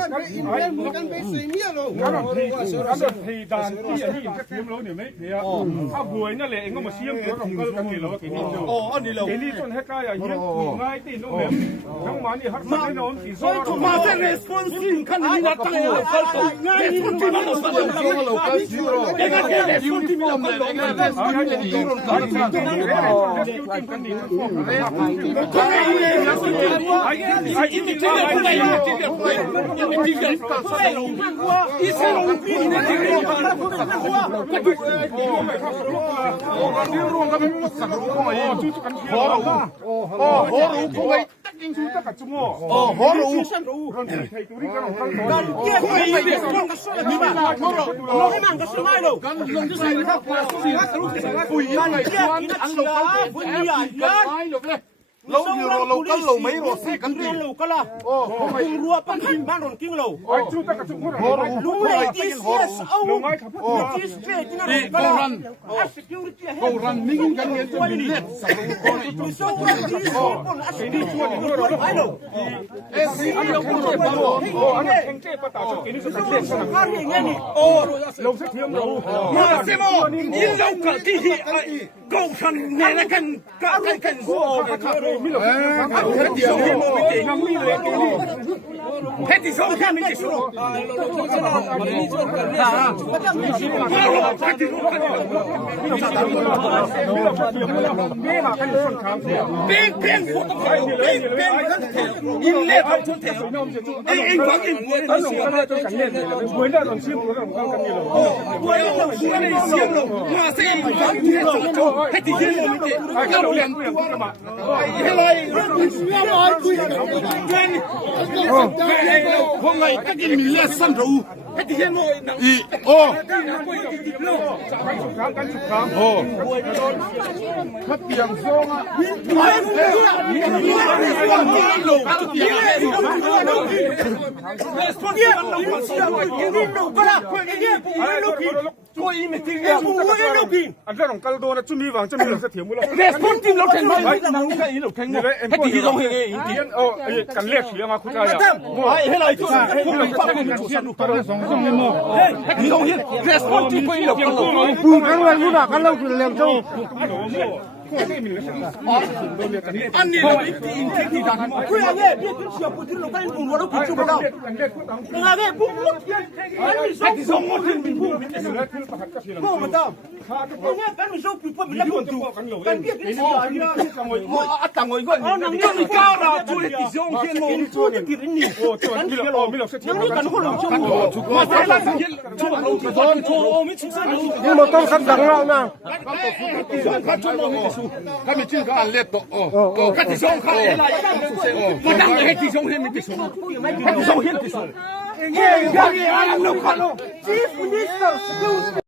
กันไปเสียเมียเราที่ด่านที่นี่จะเทียมเราเนี่ยไม่เนี่ยถ้าบวยนั่นแหละเองก็มาเสียมตัวของกันนี่เรากินนี่ดูอันนี้เรากินนี่จนให้กล้าอย่างเงี้ยง่ายตีน้องเหลมทั้งมันนี่ฮัทไม่นอนตีซ้อนมาเป็น responsive ขั้นนี้นัดตั้งเลยง่ายนี่มันที่มันเราตั้งเลยเองก็แค่ responsive เราไม่ลงเลยกันนี่lâu cái lâu mấy rồi xe cắn gì lâu cái là cùng rùa bắn hình ban đồn kinh lâu đúng rồi tí xe âu tí xe tí nó câu răn ninh cái nghe cho mình liệt tí sâu tí sâu con ăn đi chua thì nó rồi phải đâu ê xí đi đâu cũng rồi phải đâu anh anh chơi bắt tao cái này sẽ liệt sao nào nghe đi lâu sẽ thiêm lâu mà xem ô nhìn lâu cả tí câu thằng này là cần hết thì số khác mình chỉ số hôm nay các cái mình lên sân rồi hết thì hiện rồi khắp tiền xong tôi im tiếng nghe không có cái đâu kì anh ra đồng caldo là chuẩn bị vàng chuẩn bị làm sẽ thiếu mua lắm response team nó thành mấy năng cái ý nó thành một hết thì giống hình ý tiếng cần liệt thì mà không ra à hết lại chút không làm sao không chủ线tao đang sống trong mồm hết thì giống hiện response team phải nó cùng cái người mua cả lâu thì làm đâu anh đi đâu thì đàn quê nghe biết cái chuyện của thiên lộc cái vùng nó cũng chưa bao đâu là nghe bung bung anh đi sống một thiên mình bung bung mà đâu nghe cái mình sống bị mình làm tu cái biết cái chuyện gì đó tao ngồi gọi nằm trên cao là chui thì giống thiên lộc chui thì cái gì anh đi lo mình làm sẽ thiếu cái nó không mà sai là nhưng mà tôi không rằng đâu nào他们就看列多哦，看地上看来，我当然地上看没地上，地上看地上，你看你看，俺都看了，Chief Minister